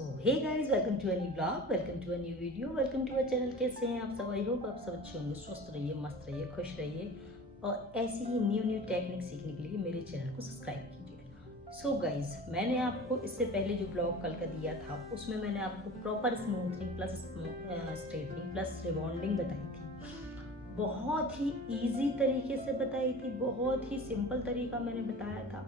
So hey guys, welcome to a new blog, welcome to a new video, welcome to a channel. कैसे हैं आप सब? I hope आप सब अच्छे होंगे, स्वस्थ रहिए, मस्त रहिए, खुश रहिए और ऐसी ही न्यू टेक्निक सीखने के लिए मेरे चैनल को सब्सक्राइब कीजिए। सो गाइस, मैंने आपको इससे पहले जो ब्लॉग कल का दिया था उसमें मैंने आपको proper smoothening plus straightening plus rebonding बताई थी। बहुत ही इजी तरीके से बताई थी, बहुत ही सिंपल तरीका मैंने बताया था।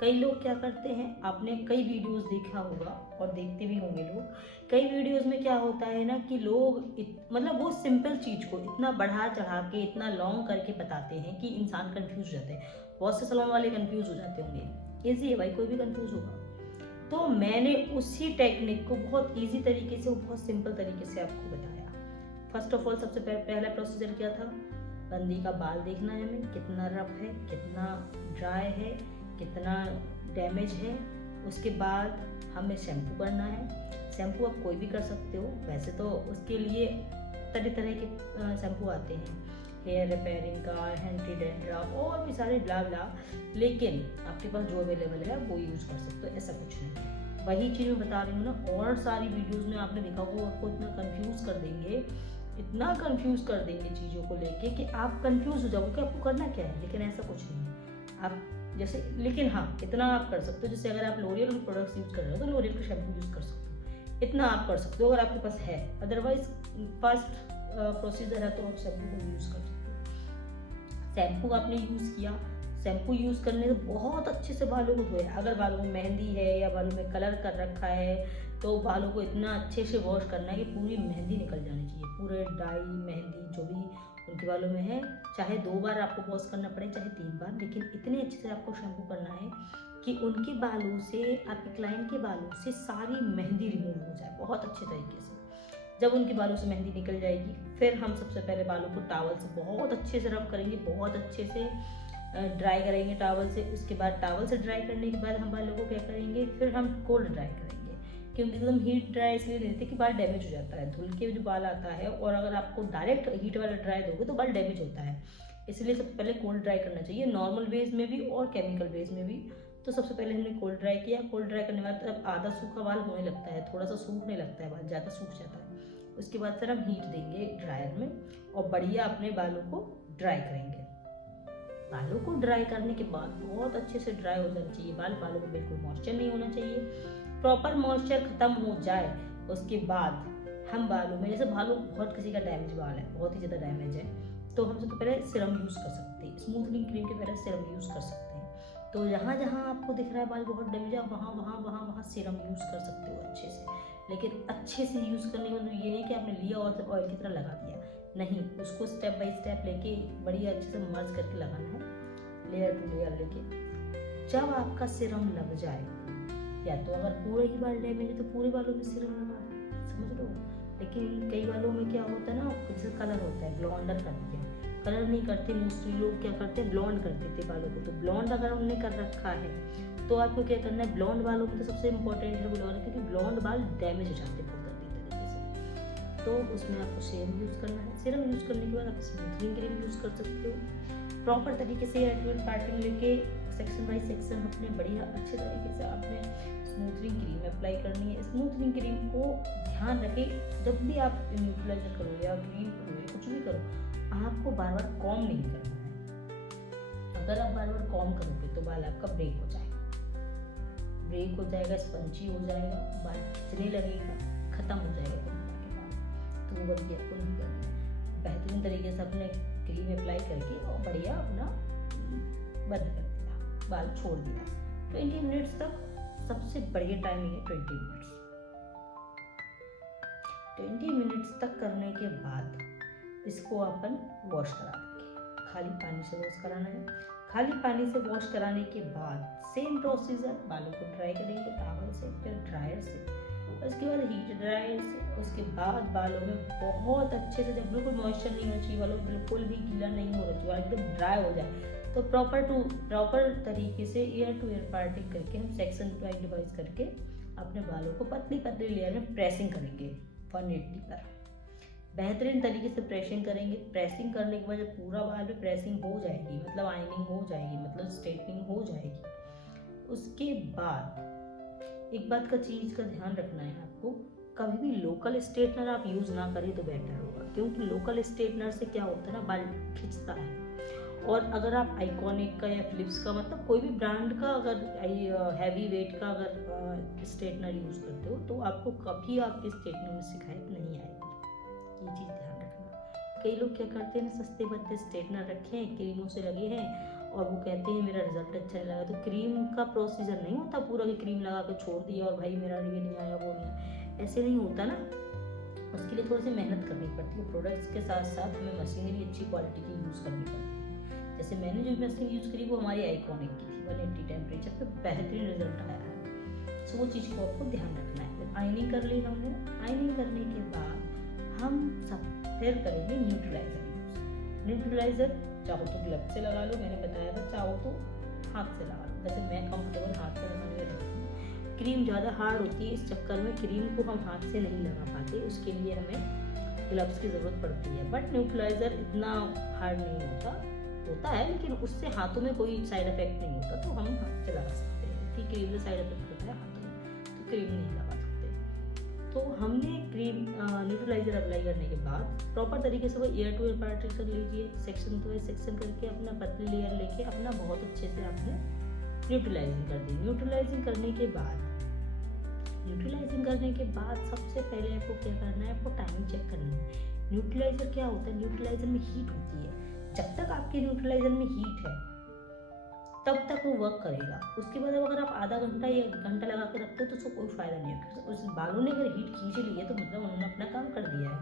कई लोग क्या करते हैं, आपने कई वीडियोस देखा होगा और देखते भी होंगे लोग। कई वीडियोस में क्या होता है ना कि लोग मतलब वो सिंपल चीज़ को इतना बढ़ा चढ़ा के इतना लॉन्ग करके बताते हैं कि इंसान कंफ्यूज हो जाते हैं। बहुत से सलोन वाले कंफ्यूज हो जाते होंगे। ईजी है भाई, कोई भी कंफ्यूज होगा। तो मैंने उसी टेक्निक को बहुत ईजी तरीके से, बहुत सिंपल तरीके से आपको बताया। फर्स्ट ऑफ ऑल, सबसे पहला प्रोसीजर क्या था? बंदी का बाल देखना है हमें, कितना रफ है, कितना ड्राई है, कितना डैमेज है। उसके बाद हमें शैम्पू करना है। शैम्पू आप कोई भी कर सकते हो, वैसे तो उसके लिए तरह तरह के शैम्पू आते हैं, हेयर रिपेयरिंग का, एंटी डैंड्रफ और भी सारे ब्ला ब्ला, लेकिन आपके पास जो अवेलेबल है वो यूज़ कर सकते हो, ऐसा कुछ नहीं। वही चीज़ मैं बता रही हूँ ना, और सारी वीडियोज़ में आपने देखा वो आपको इतना कंफ्यूज कर देंगे, इतना कंफ्यूज कर देंगे चीज़ों को लेके कि आप कंफ्यूज हो जाओगे कि आपको करना क्या है। लेकिन ऐसा कुछ नहीं है। आप जैसे, लेकिन हाँ, इतना आप कर सकते हो, जैसे अगर आप लोरियल प्रोडक्ट्स यूज़ कर रहे हो तो लोरियल का शैम्पू यूज़ कर सकते हो, इतना आप कर सकते हो अगर आपके पास है। अदरवाइज फर्स्ट प्रोसीजर है तो आप शैम्पू को यूज़ कर सकते हो। शैम्पू आपने यूज़ किया, शैम्पू यूज़ करने से बहुत अच्छे से बालों को धोया। अगर बालों में मेहंदी है या बालों में कलर कर रखा है तो बालों को इतना अच्छे से वॉश करना है कि पूरी मेहंदी निकल जानी चाहिए, पूरे डाई मेहंदी जो भी उनके बालों में है। चाहे 2 बार आपको वॉश करना पड़े, चाहे 3 बार, लेकिन इतने अच्छे से आपको शैम्पू करना है कि उनके बालों से, आपके क्लाइंट के बालों से सारी मेहंदी रिमूव हो जाए बहुत अच्छे तरीके से। जब उनके बालों से मेहंदी निकल जाएगी, फिर हम सबसे पहले बालों को टॉवल से बहुत अच्छे से रब करेंगे, बहुत अच्छे से ड्राई करेंगे टॉवल से। उसके बाद टॉवल से ड्राई करने के बाद हम बालों को क्या करेंगे, फिर हम कोल्ड ड्राई करेंगे, क्योंकि एकदम हीट ड्राई इसलिए देते कि बाल डैमेज हो जाता है। धुल के जो बाल आता है और अगर आपको डायरेक्ट हीट वाला ड्राई दोगे तो बाल डैमेज होता है, इसलिए सबसे पहले कोल्ड ड्राई करना चाहिए, नॉर्मल वेज में भी और केमिकल वेज में भी। तो सबसे पहले हमने कोल्ड ड्राई किया। कोल्ड ड्राई करने के बाद जब आधा सूखा बाल होने लगता है, थोड़ा सा सूखने लगता है बाल, ज़्यादा सूख जाता है, उसके बाद फिर हम हीट देंगे ड्रायर में और बढ़िया अपने बालों को ड्राई करेंगे। बालों को ड्राई करने के बाद बहुत अच्छे से ड्राई हो जाना चाहिए बाल, बालों को बिल्कुल मॉइस्चर नहीं होना चाहिए। प्रॉपर मॉइस्चर खत्म हो जाए उसके बाद हम बालों में, जैसे बालों बहुत किसी का डैमेज बाल है, बहुत ही ज़्यादा डैमेज है, तो हम सबसे पहले सीरम यूज़ कर सकते हैं, स्मूथनिंग क्रीम के पहले सीरम यूज़ कर सकते हैं। तो जहाँ जहाँ आपको दिख रहा है बाल बहुत डैमेज है, वहाँ वहाँ वहाँ वहाँ सीरम यूज़ कर सकते हो अच्छे से। लेकिन अच्छे से यूज़ करने का मतलब ये नहीं कि आपने लिया और ऑयल की तरह लगा दिया, नहीं, उसको स्टेप बाय स्टेप लेके बढ़िया अच्छे से मर्ज करके लगाना है, लेयर टू लेयर लेके। जब आपका सीरम लग जाए, या तो अगर पूरे ही बाल डैमेज है तो पूरे बालों में सीरम लगा, समझ लो। लेकिन कई बालों में क्या होता है ना, जैसे कलर होता है, ब्लॉन्डर कर दिया, कलर नहीं करते मोस्टली लोग, क्या करते हैं ब्लॉन्ड कर देते बालों को। तो ब्लॉन्ड अगर उन्होंने कर रखा है तो आपको क्या करना है, ब्लॉन्ड बालों में तो सबसे इंपॉर्टेंट है ब्लॉन्ड, क्योंकि ब्लॉन्ड बाल डैमेज हो जाते हैं बहुत गंदी तरीके से। तो उसमें आपको सीरम यूज़ करना है। सीरम यूज़ करने के बाद आप स्मूथनिंग क्रीम यूज़ कर सकते हो। प्रॉपर तरीके से पार्टिंग लेके सेक्शन बाय सेक्शन अपने बढ़िया अच्छे तरीके से आपने स्मूथनिंग क्रीम अप्लाई करनी है। स्मूथनिंग क्रीम को ध्यान रखें, जब भी आप न्यूट्रलाइजर करो या क्रीम करो या कुछ भी करो, आपको बार बार कॉम नहीं करना है। अगर आप बार बार कॉम करोगे तो बाल आपका ब्रेक हो जाएगा, स्पंची हो जाएगा, बाल खिंचने लगेगा, खत्म हो जाएगा कुल मिला के बाल। तो वो गलती आपको नहीं करनी है। बेहतरीन तरीके से अपने क्रीम अप्लाई करके और बढ़िया अपना बंद कर दिया, बाल छोड़ दिया 20 मिनट्स तक। सबसे बढ़िया टाइमिंग है 20 मिनट्स। 20 मिनट्स तक करने के बाद इसको अपन वॉश करा देंगे, खाली पानी से वॉश कराना है। खाली पानी से वॉश कराने के बाद सेम प्रोसीजर, बालों को ड्राई करेंगे टॉवल से, फिर ड्रायर से, उसके बाद हीट ड्रायर से। उसके बाद बालों में बहुत अच्छे से, जब बिल्कुल मॉइस्चर नहीं होना चाहिए, बालों बिल्कुल भी गीला नहीं होना चाहिए, एकदम ड्राई हो जाए, तो प्रॉपर तरीके से ईयर टू ईयर पार्टिंग करके हम सेक्शन डिवाइस करके अपने बालों को पतली पतली लेयर में प्रेसिंग करेंगे 180 पर। बेहतरीन तरीके से प्रेसिंग करेंगे। प्रेसिंग करने के बाद जब पूरा बाल पे प्रेसिंग हो जाएगी, मतलब आयनिंग हो जाएगी, मतलब स्ट्रेटनिंग हो जाएगी, उसके बाद एक बात का चीज़ का ध्यान रखना है आपको, कभी भी लोकल स्ट्रेटनर आप यूज़ ना करें तो बेटर होगा, क्योंकि लोकल स्ट्रेटनर से क्या होता है ना, बाल खिंचता है। और अगर आप आइकॉनिक का या फिलिप्स का, मतलब कोई भी ब्रांड का अगर हैवी वेट का अगर स्ट्रेटनर यूज़ करते हो तो आपको कभी आपके स्ट्रेटनर में शिकायत नहीं आएगी। ये चीज़ ध्यान रखना। कई लोग क्या करते हैं, सस्ते भद्दे स्ट्रेटनर रखे हैं, क्रीमों से लगे हैं और वो कहते हैं मेरा रिजल्ट अच्छा नहीं लगा। तो क्रीम का प्रोसीजर नहीं होता पूरा कि क्रीम लगा कर छोड़ दिया और भाई मेरा ये नहीं आया वो नहीं आया, ऐसे नहीं होता ना। उसके लिए थोड़ी सी मेहनत करनी पड़ती है। प्रोडक्ट्स के साथ साथ हमें मशीनें भी अच्छी क्वालिटी की यूज़ करनी पड़ती है। जैसे मैंने जो मशीन यूज़ करी वो हमारी आइकॉनिक की थी, 180 टेम्परेचर पे बेहतरीन रिजल्ट आया है। सो वो चीज़ को आपको ध्यान रखना है। फिर आइनिंग कर ली हमने। आइनिंग करने के बाद हम सब फिर करेंगे न्यूट्रलाइजर यूज़। न्यूट्रलाइजर चाहो तो ग्लव से लगा लो, मैंने बताया था, चाहो तो हाथ से लगा लो। वैसे मैं कंफर्टेबल हाथ से लगाने में रहती हूँ। क्रीम ज़्यादा हार्ड होती है, इस चक्कर में क्रीम को हम हाथ से नहीं लगा पाते, उसके लिए हमें ग्लव्स की ज़रूरत पड़ती है। बट न्यूट्रलाइजर इतना हार्ड नहीं होता है, लेकिन उससे हाथों में कोई साइड इफेक्ट नहीं होता, तो हम हाथ से लगा सकते हैं। ठीक, क्रीम में साइड इफेक्ट होता है हाथों में, तो क्रीम नहीं लगा सकते। तो हमने क्रीम न्यूट्रलाइजर अप्लाई करने के बाद प्रॉपर तरीके से वो एयर टू एयर पार्टिकल कर लीजिए, सेक्शन टू सेक्शन करके अपना पतली लेयर लेके अपना बहुत अच्छे से आपने न्यूट्रलाइजिंग कर दी। न्यूट्रलाइजिंग करने के बाद सबसे पहले आपको क्या करना है, आपको टाइमिंग चेक करनी है। न्यूट्रलाइजर क्या होता है, न्यूट्रलाइजर में हीट होती है। जब तक आपके न्यूट्रलाइजर में हीट है तब तक वो वर्क करेगा। उसके बाद अगर आप आधा घंटा या 1 घंटा लगा के रखते हो तो उसको कोई फायदा नहीं है। उस बालों ने अगर हीट खींच ली है तो मतलब उन्होंने अपना काम कर दिया है।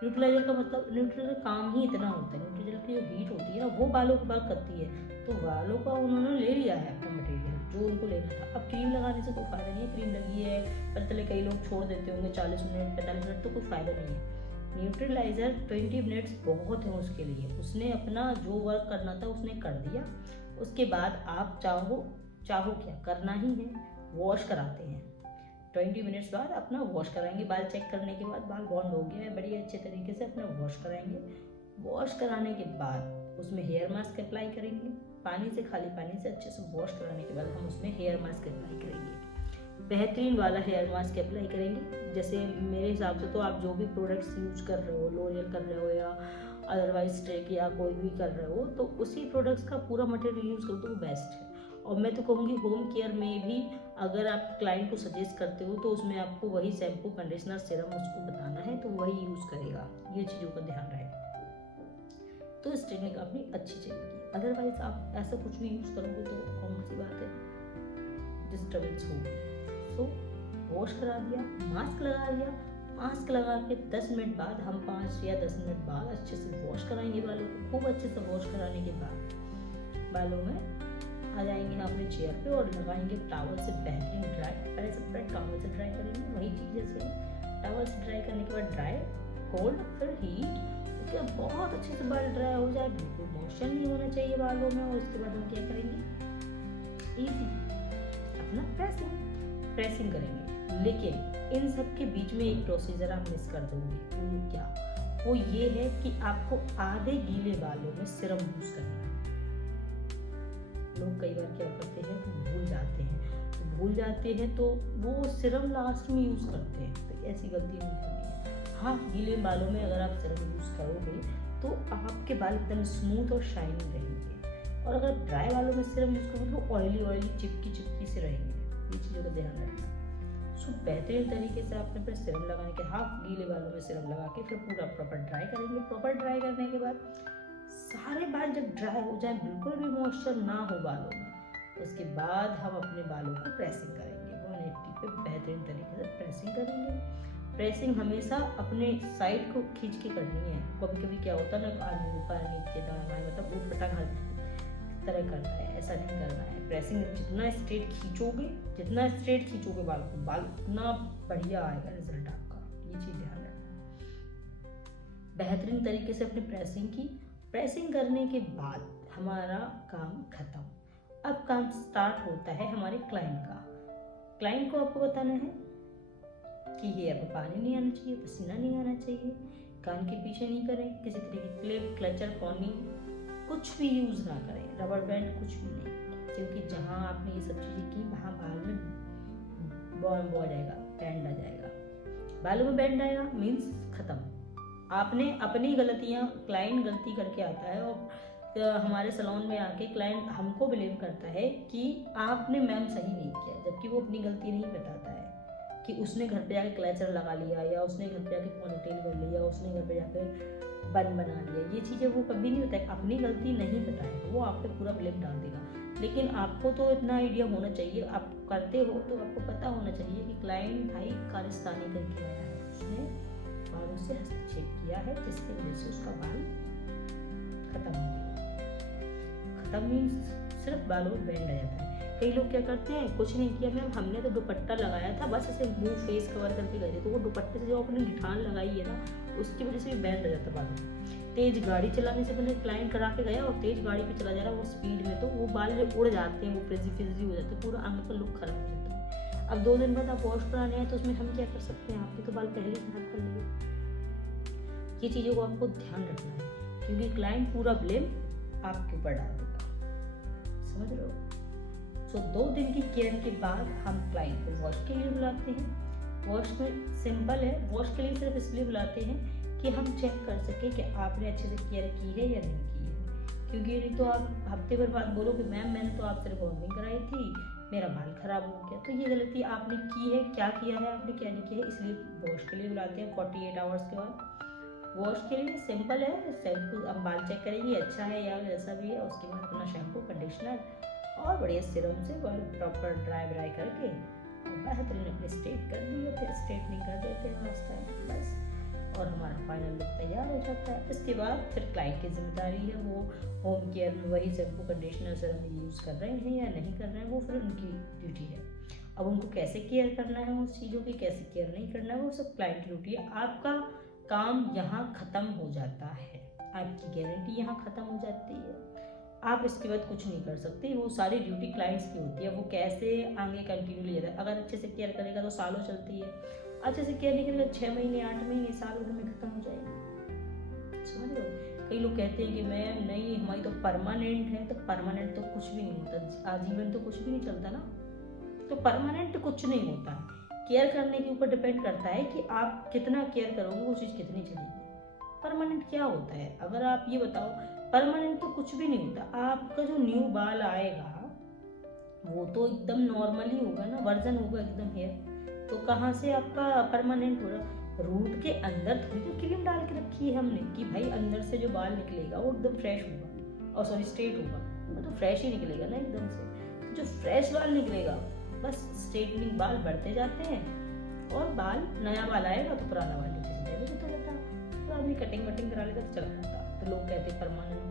न्यूट्रलाइजर का मतलब, न्यूट्रलाइजर काम ही इतना होता है, न्यूट्रलाइजर की जो हीट होती है ना वो बालों को वर्क करती है। तो बालों का उन्होंने ले लिया है अपना मटेरियल जो उनको लेना था। अब क्रीम लगाने से कोई फायदा नहीं है। क्रीम लगी है, पहले कई लोग छोड़ देते होंगे 40 मिनट 45 मिनट, तो कोई फायदा नहीं है। न्यूट्रलाइजर 20 मिनट्स बहुत है उसके लिए। उसने अपना जो वर्क करना था उसने कर दिया। उसके बाद आप चाहो क्या करना ही है, वॉश कराते हैं। 20 मिनट्स बाद अपना वॉश कराएंगे। बाल चेक करने के बाद बाल बॉन्ड हो गया है बड़ी अच्छे तरीके से, अपना वॉश कराएंगे। वॉश कराने के बाद उसमें हेयर मास्क अप्लाई करेंगे। पानी से, खाली पानी से अच्छे से वॉश कराने के बाद हम उसमें हेयर मास्क अप्लाई करेंगे। बेहतरीन वाला हेयर मास्क अप्लाई करेंगे। जैसे मेरे हिसाब से तो आप जो भी प्रोडक्ट्स यूज कर रहे हो, लोरियल कर रहे हो या अदरवाइज स्ट्रेक या कोई भी कर रहे हो, तो उसी प्रोडक्ट्स का पूरा मटेरियल यूज़ करो तो वो बेस्ट है। और मैं तो कहूँगी होम केयर में भी अगर आप क्लाइंट को सजेस्ट करते हो तो उसमें आपको वही शैम्पू, कंडीशनर, सीरम उसको बताना है तो वही यूज़ करेगा। ये चीज़ों का ध्यान रहे तो स्ट्रेटनिंग अपनी अच्छी चलेगी। अदरवाइज आप ऐसा कुछ भी यूज़ करोगे तो कौन सी बात है, डिस्टर्बेंस होगी। तो वॉश करा दिया, मास्क लगा लिया। मास्क लगा के 10 मिनट बाद हम 5 या 10 मिनट बाद अच्छे से वॉश कराएंगे बालों को। खूब अच्छे से वॉश कराने के बाद बालों में आ जाएंगे हम अपने चेयर पे और लगाएंगे टॉवल से बेहतरीन ड्राई। पहले सबसे पहले टॉवल से ड्राई करेंगे, वही चीज़ जैसे टॉवल से ड्राई करने के बाद ड्राई, कोल्ड, फिर हीट। उसके बाद बहुत अच्छे से बाल ड्राई हो जाए, बिल्कुल मोशन नहीं होना चाहिए बालों में। और उसके बाद हम क्या करेंगे, ईजी अपना प्रेसिंग करेंगे। लेकिन इन सब के बीच में एक प्रोसीजर आप मिस कर दोगे। वो क्या, वो ये है कि आपको आधे गीले बालों में सिरम यूज करना है। लोग कई बार क्या करते हैं तो भूल जाते हैं तो वो सिरम लास्ट में यूज करते हैं, तो ऐसी गलती नहीं करनी है। हाँ, गीले बालों में अगर आप सिरम यूज करोगे तो आपके बाल एकदम स्मूथ और शाइनिंग रहेंगे। और अगर ड्राई बालों में सिरम यूज करोगे तो ऑयली चिपकी से रहेंगे। ये चीज़ों का ध्यान रखना। सो बेहतरीन तरीके से आपने फिर सिरम लगाने के, हाफ गीले बालों में सिरम लगा के फिर पूरा प्रॉपर ड्राई करेंगे। प्रॉपर ड्राई करने के बाद सारे बाल जब ड्राई हो जाए, बिल्कुल भी मॉइस्चर ना हो बालों में, उसके बाद हम अपने बालों को प्रेसिंग करेंगे। 180 पे बेहतरीन तरीके से प्रेसिंग करेंगे। प्रेसिंग हमेशा अपने साइड को खींच के करनी है। कभी कभी क्या होता है ना, आदमी ऊपर नीचे दाएं मतलब ऊट पटांग हर तरह करता है, ऐसा नहीं करना है। प्रेसिंग जितना स्ट्रेट खींचोगे बाल उतना बढ़िया आएगा रिजल्ट आपका। ये चीज़ ध्यान रखना। बेहतरीन तरीके से अपनी प्रेसिंग करने के बाद हमारा काम खत्म। अब काम स्टार्ट होता है हमारे क्लाइंट का। क्लाइंट को आपको बताना है कि हेयर में पानी नहीं आना चाहिए, पसीना नहीं आना चाहिए, कान के पीछे नहीं करें, किसी तरह की क्लिप, क्लचर, पॉनी कुछ भी यूज़ ना करें, रबर बैंड कुछ भी नहीं। क्योंकि जहाँ आपने ये सब चीज़ें की वहाँ बाल में बॉम्ब हो जाएगा, बैंड आ जाएगा। बालों में बैंड आएगा मीन्स खत्म। आपने अपनी गलतियाँ, क्लाइंट गलती करके आता है और हमारे सैलून में आके क्लाइंट हमको ब्लेम करता है कि आपने मैम सही नहीं किया, जबकि वो अपनी गलती नहीं बताता है कि उसने घर पे जाके क्लचर लगा लिया, या उसने घर पे जाके पोनीटेल कर लिया, उसने घर पे जाके बन बना लिया। ये चीज़ें वो कभी नहीं बताए, अपनी गलती नहीं बताए, वो आप पे पूरा ब्लेम डाल देगा। लेकिन आपको तो इतना आइडिया होना चाहिए, आप करते हो तो आपको पता होना चाहिए कि क्लाइंट भाई खालिस्तानी करके आया है, उसने बालों से हस्तक्षेप किया है, जिसकी वजह से उसका बाल खत्म हो गया। खत्म मीन्स सिर्फ बालों में बैंड आ जाता है। कई लोग क्या करते हैं, कुछ नहीं किया मैम, हमने तो दुपट्टा लगाया था, बस ऐसे मुंह फेस कवर करके गए थे, तो वो दुपट्टे से जो अपने निठान लगाई है ना, उसकी वजह से भी बैंड आ जाता है बालों में। तेज गाड़ी चलाने से पहले क्लाइंट करा के गया और तेज गाड़ी पे चला जा रहा है वो स्पीड में, तो वो बाल उड़ जाते हैं, वो फ्रिजी हो जाते हैं, पूरा आंख का लुक खराब हो जाता है। अब 2 दिन बाद आप वॉश कराने हैं तो उसमें हम क्या कर सकते हैं, आपके तो बाल पहले ही खराब कर लिए। ये चीज़ों को आपको ध्यान रखना है, क्योंकि क्लाइंट पूरा ब्लेम आपके ऊपर डाल देगा, समझ रहे हो। सो 2 दिन की केयर के बाद हम क्लाइंट को वॉश के लिए बुलाते हैं। वॉश में सिंपल है, वॉश के लिए सिर्फ इसलिए बुलाते हैं कि हम चेक कर सके कि आपने अच्छे से केयर की है या नहीं की है। क्योंकि नहीं तो आप हफ्ते भर बाद बोलो कि मैम मैंने तो आपसे रिबॉन्डिंग कराई थी, मेरा बाल खराब हो गया, तो ये गलती आपने की है, क्या किया है आपने, क्या नहीं किया है। इसलिए वॉश के लिए बुलाते हैं 48 आवर्स के बाद। वॉश के लिए सिंपल है, शैम्पू हम बाल चेक करेंगे अच्छा है या जैसा भी है, उसके बाद अपना शैम्पू, कंडीशनर और बढ़िया सिरम से बाल प्रॉपर ड्राई करके और बेहतरीन अपने स्ट्रेट कर दिए, फिर स्ट्रेटनिंग कर देते हैं लास्ट टाइम, बस। और हमारा फाइनल लुक तैयार हो जाता है। इसके बाद फिर क्लाइंट की जिम्मेदारी है, वो होम केयर में वही शैम्पू, कंडीशनर, सिरम यूज़ कर रहे हैं या नहीं कर रहे हैं, वो फिर उनकी ड्यूटी है। अब उनको कैसे केयर करना है उस चीज़ों की, कैसे केयर नहीं करना है, वो सब क्लाइंट की ड्यूटी है। आपका काम यहाँ ख़त्म हो जाता है, आपकी गारंटी यहाँ ख़त्म हो जाती है। आप इसके बाद कुछ नहीं कर सकते, वो सारी ड्यूटी क्लाइंट्स की होती है। वो कैसे आगे कंटिन्यू ले जाता है, अगर अच्छे से केयर करेगा तो सालों चलती है, अच्छे से केयर नहीं करेगा 6 महीने, 8 महीने, साल भर में खत्म हो जाएगी, समझ लो। कई लोग कहते हैं कि मैम नहीं हमारी तो परमानेंट है, तो परमानेंट तो कुछ भी नहीं होता, आजीवन तो कुछ भी नहीं चलता ना, तो परमानेंट कुछ नहीं होता। केयर करने के ऊपर डिपेंड करता है कि आप कितना केयर करोगे, वो चीज़ कितनी चलेगी। परमानेंट क्या होता है, अगर आप ये बताओ, परमानेंट तो कुछ भी नहीं होता। आपका जो न्यू बाल आएगा वो तो एकदम नॉर्मल ही होगा ना, वर्जन होगा एकदम हेयर, तो कहाँ से आपका परमानेंट हो रहा। रूट के अंदर थोड़ी तो क्रीम डाल के रखी है हमने कि भाई अंदर से जो बाल निकलेगा वो एकदम फ्रेश होगा, और सॉरी स्ट्रेट होगा, वो तो फ्रेश ही निकलेगा ना एकदम से। जो फ्रेश बाल निकलेगा, बस स्ट्रेटनिंग बाल बढ़ते जाते हैं, और बाल नया बाल आएगा तो पुराना बाल नीचे से जाएगा, तो रहता, तो आदमी कटिंग करा लेता तो चला जाता। तो लोग कहते हैं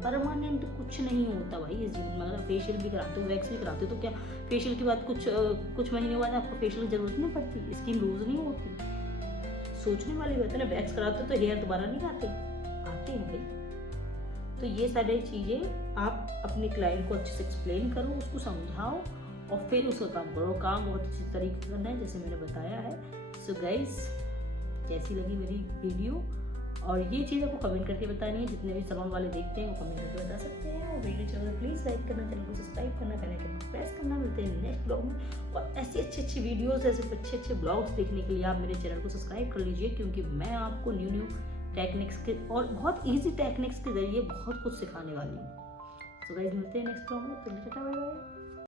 परमानेंट कुछ नहीं होता भाई इस जीवन में। अगर फेशियल भी कराते हो, वैक्स भी कराते हो, तो क्या फेशियल के बाद कुछ महीने बाद आपको फेशियल की जरूरत नहीं पड़ती, स्किन लूज नहीं होती। सोचने वाली बात है ना, वैक्स कराते हो तो हेयर दोबारा नहीं आते हैं भाई। तो ये सारी चीज़ें आप अपने क्लाइंट को अच्छे से एक्सप्लेन करो, उसको समझाओ और फिर उसका काम करो। काम बहुत अच्छी तरीके से करना है जैसे मैंने बताया है। सो गाइस, कैसी लगी मेरी वीडियो, और ये चीज़ आपको कमेंट करके बतानी है। जितने भी सैलून वाले देखते हैं वो कमेंट करके बता सकते हैं। और वीडियो चैनल प्लीज़ लाइक करना, चैनल को सब्सक्राइब करना, बेल आइकन को प्रेस करना। मिलते हैं नेक्स्ट ब्लॉग में, और ऐसी अच्छी वीडियोस, ऐसे अच्छे ब्लॉग्स देखने के लिए आप मेरे चैनल को सब्सक्राइब कर लीजिए, क्योंकि मैं आपको न्यू टेक्निक्स के और बहुत ईजी टेक्निक्स के जरिए बहुत कुछ सिखाने वाली हूँ। सो गाइस, मिलते हैं नेक्स्ट ब्लॉग में, तो टाटा बाय बाय।